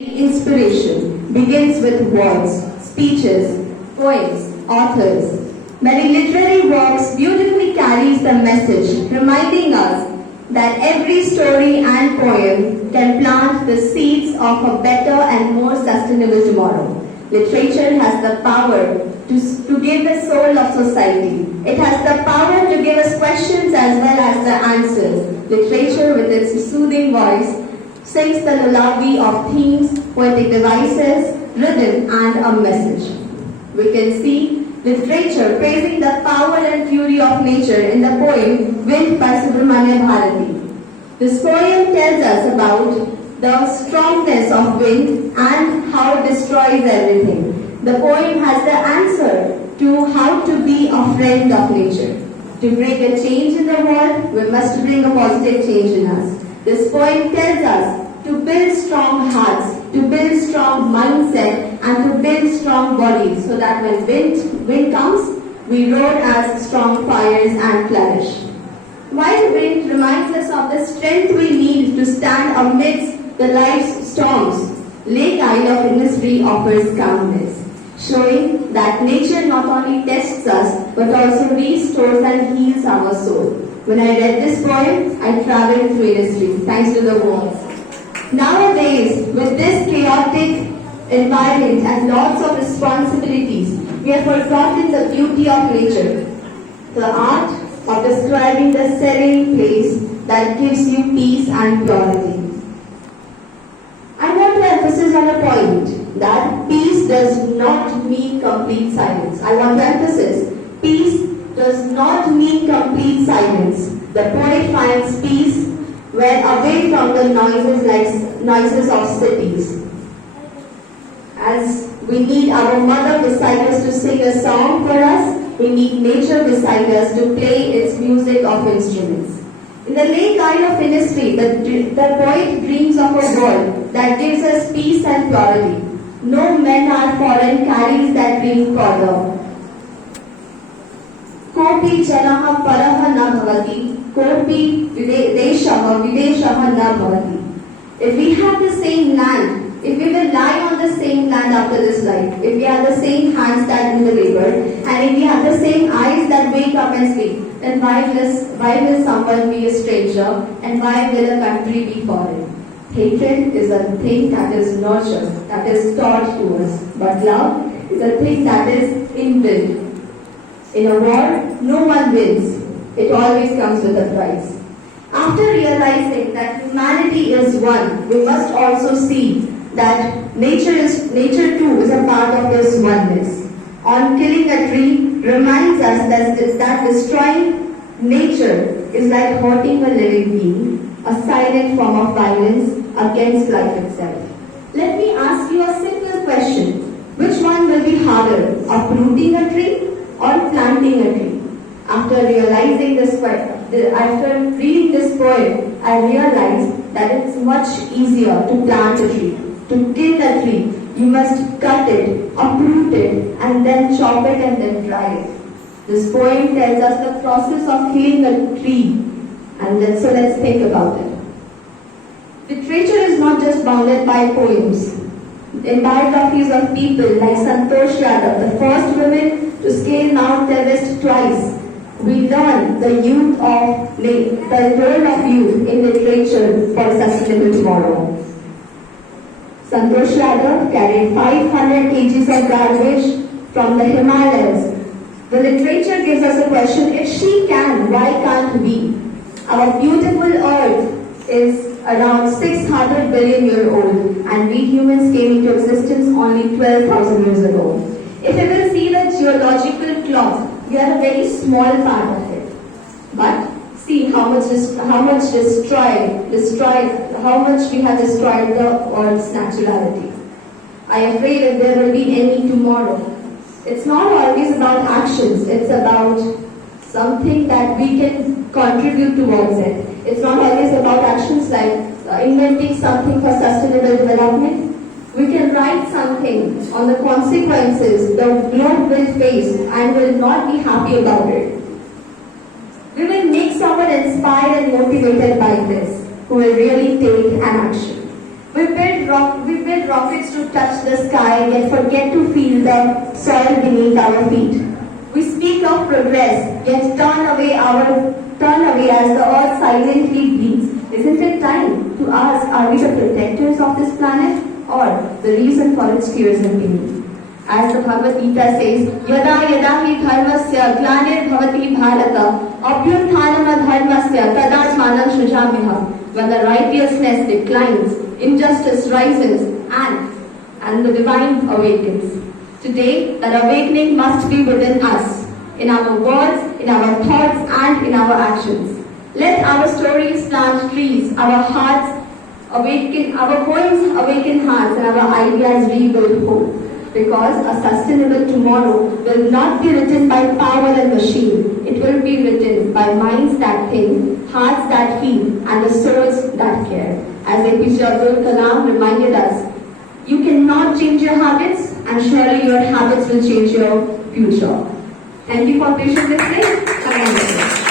Inspiration begins with words, speeches, poems, authors. Many literary works beautifully carries the message, reminding us that every story and poem can plant the seeds of a better and more sustainable tomorrow. Literature has the power to give the soul of society. It has the power to give us questions as well as the answers. Literature, with its soothing voice, sings the lullaby of themes, poetic devices, rhythm, and a message. We can see literature praising the power and fury of nature in the poem Wind by Subramanya Bharati. This poem tells us about the strongness of wind and how it destroys everything. The poem has the answer to how to be a friend of nature. To bring a change in the world, we must bring a positive change in us. This poem tells us to build strong hearts, to build strong mindset, and to build strong bodies so that when wind comes, we roar as strong fires and flourish. While wind reminds us of the strength we need to stand amidst the life's storms, Lake Isle of Innisfree offers calmness, showing that nature not only tests us but also restores and heals our soul. When I read this poem, I traveled through Innisfree, thanks to the words. Nowadays, with this chaotic environment and lots of responsibilities, we have forgotten the beauty of nature, the art of describing the serene place that gives you peace and purity. I want to emphasize on a point that peace does not mean complete silence. I want to emphasize, peace does not mean complete silence. The poet finds peace when away from the noises of cities. As we need our mother beside us to sing a song for us, we need nature beside us to play its music of instruments. In the Lake Isle of Innisfree, the poet dreams of a world that gives us peace and purity. No men are foreign carries that dream further. Kopi janaha paraha na bhavati, kopi videshaha na bhavati. If we have the same land, if we will lie on the same land after this life, if we have the same hands that do the labor, and if we have the same eyes that wake up and sleep, then why will someone be a stranger, and why will a country be foreign? Hatred is a thing that is nurtured, that is taught to us, but love is a thing that is inbuilt. In a war, no one wins. It always comes with a price. After realizing that humanity is one, we must also see that nature too is a part of this oneness. On killing a tree reminds us that destroying nature is like hurting a living being, a silent form of violence against life itself. Let me ask you a simple question. Which one will be harder, uprooting a tree or planting a tree? After reading this poem, I realized that it's much easier to plant a tree. To kill a tree, you must cut it, uproot it, and then chop it and then dry it. This poem tells us the process of killing a tree, and so let's think about it. Literature is not just bounded by poems. In biographies of people like Santosh Yadav, the first woman to scale Mount Everest twice, we learn the role of youth in literature for a sustainable tomorrow. Santosh Yadav carried 500 kgs of garbage from the Himalayas. The literature gives us a question: if she can, why can't we? Our beautiful earth is around 600 billion years old, and we humans came into existence only 12,000 years ago. If we will see the geological clock, we are a very small part of it. But see how much we have destroyed the Earth's naturality. I am afraid if there will be any tomorrow. It's not always about actions, it's about something that we can contribute towards it. It's not always about actions like inventing something for sustainable development. We can write something on the consequences the globe will face and will not be happy about it. We will make someone inspired and motivated by this, who will really take an action. We build created rockets to touch the sky, yet forget to feel the soil beneath our feet. We speak of progress, yet turn away as the earth silently bleeds. Isn't it time to ask, are we the protectors of this planet or the reason for its tears and pain? As the Bhagavad Gita says, Yada yada hi dharmasya glanir bhavati bharata abhyutthanam dharmasya tadatmanam shrujamyaha. When the righteousness declines, injustice rises and the divine awakens. Today, that awakening must be within us, in our words, in our thoughts and in our actions. Let our stories plant trees, our hearts awaken, our poems awaken hearts and our ideas rebuild hope. Because a sustainable tomorrow will not be written by power and machine. It will be written by minds that think, hearts that feel, and the souls that care. As APJ Abdul Kalam reminded us, you cannot change your habits, and surely your habits will change your future. Thank you for patiently listening.